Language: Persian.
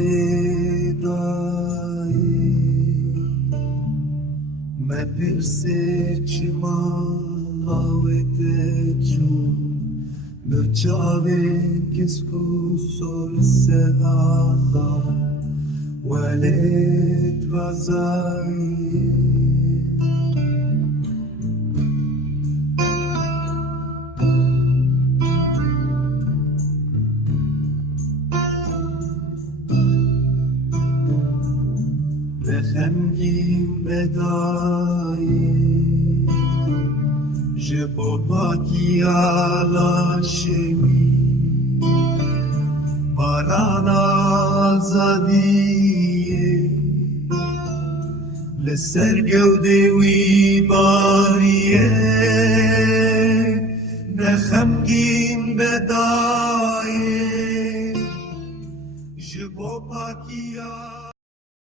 دایی دایی مدرسه چماوت چون برچاوین کسکو سر سهادا ولد رزایی بخمگیم بدایی جبو باکی آلاشمی باران آزادیه لسر گوده وی باریه بخمگیم بدایی جبو باکی